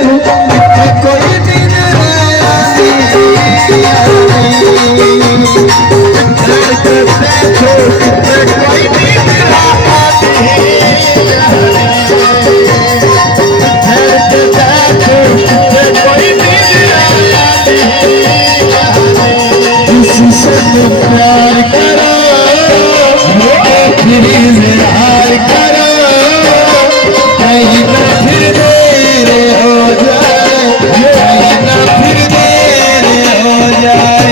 कोई दिन प्यार करो फिर इजहार करो कहीं ना फिर देर हो जाए कहीं ना फिर देर हो जाए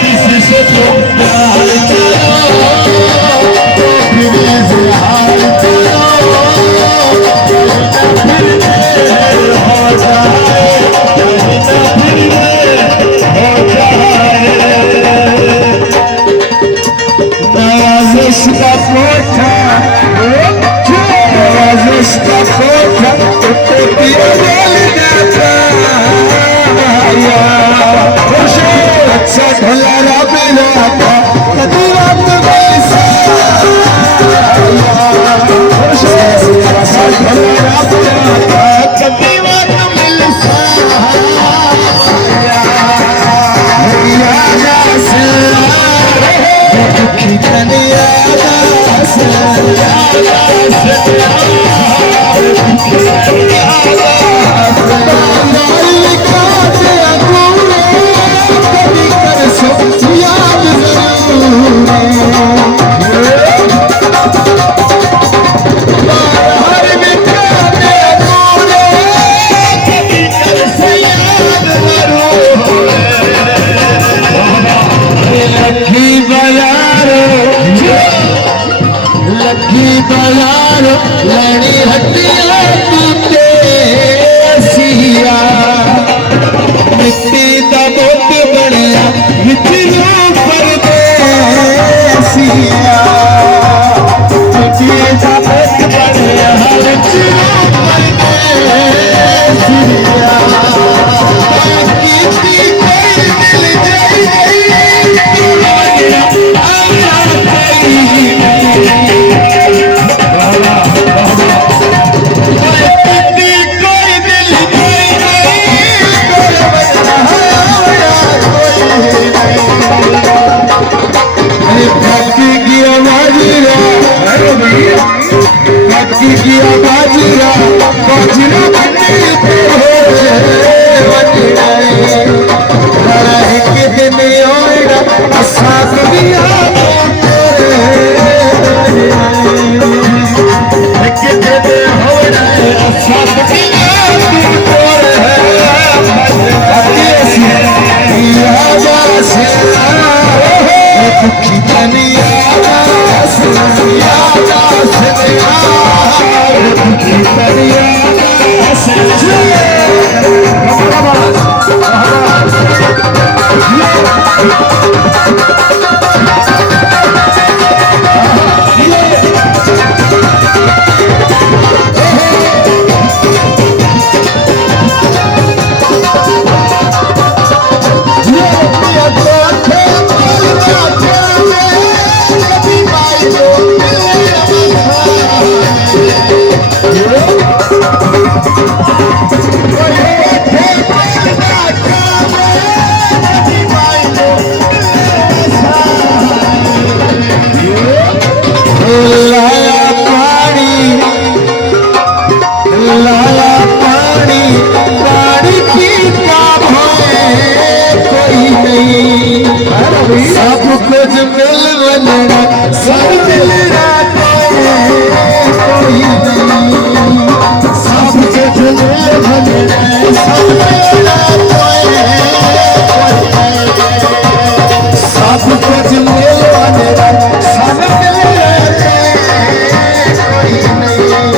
किसी से तुम प्यार करो फिर इजहार करो इसका कोठा इसका कोठा तो पिया बोल जाता अच्छा ढोलारा मिला था कभी रात वैसा अच्छा ढोलारा मिला था कभी रात मिलता दुखी कनिया बाजार लड़ी हड्डियां टूटे सिया मिट्टी का बोत बनया मिट्टियों पर दे सिया मिट्टी का बोत बनया मिट्टियों पर दे सिया किसी कोई मिल जाए बाजीरा बाजीरा बनी पे के दिन ओएगा साथ दिया के दिन हो रहे साथ दिया दुखी बनिया सब कुछ मिल बनना सब मिलना कोई नहीं सब कुछ मिल बनना सब मिलना सब कुछ मिल बनना सब मिलना कोई नहीं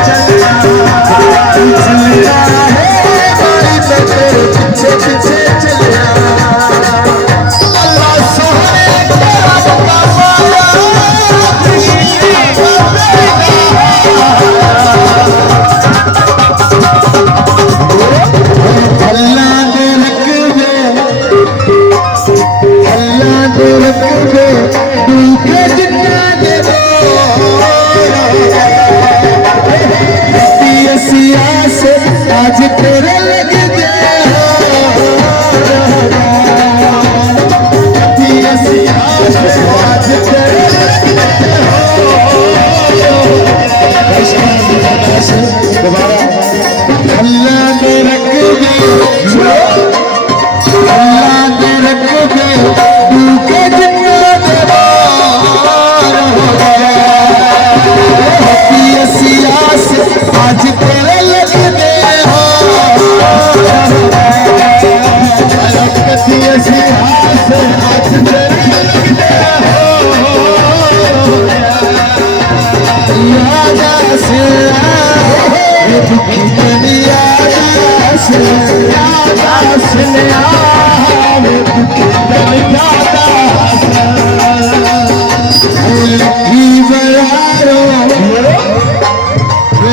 चलना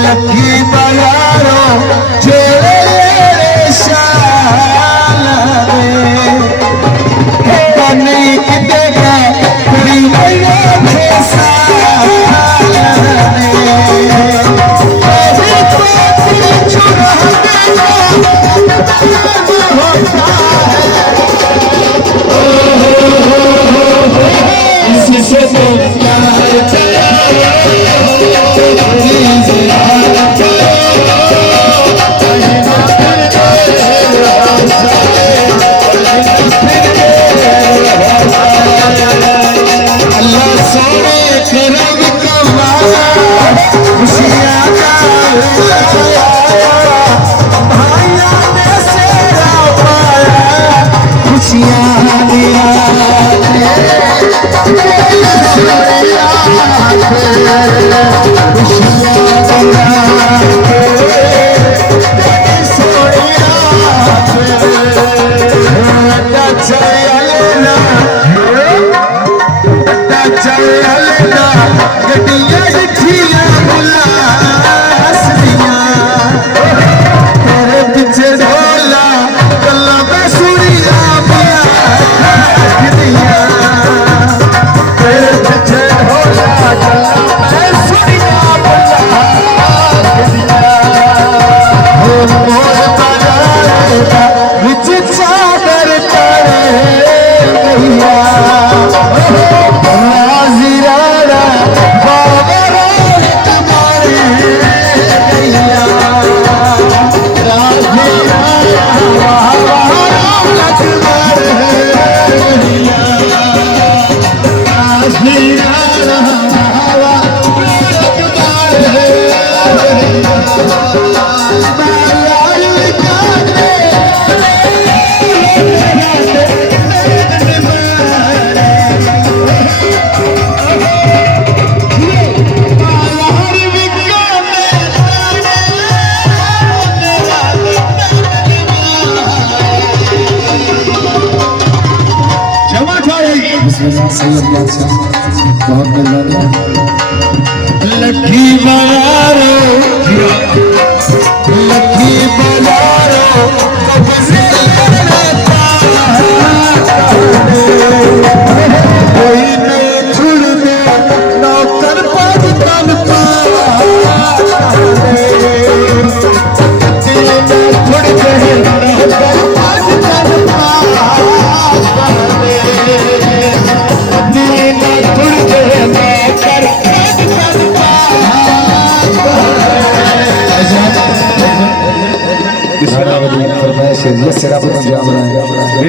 लकी बयारो जोड़े शाल बनी कितेगा कुड़ी के साल इससे तो बहुत लकी बयारो लकी बयारो कोई नहीं छुड़ दे नौकर पद तन फरमाइश है ये सिरा पर जाम रहा है।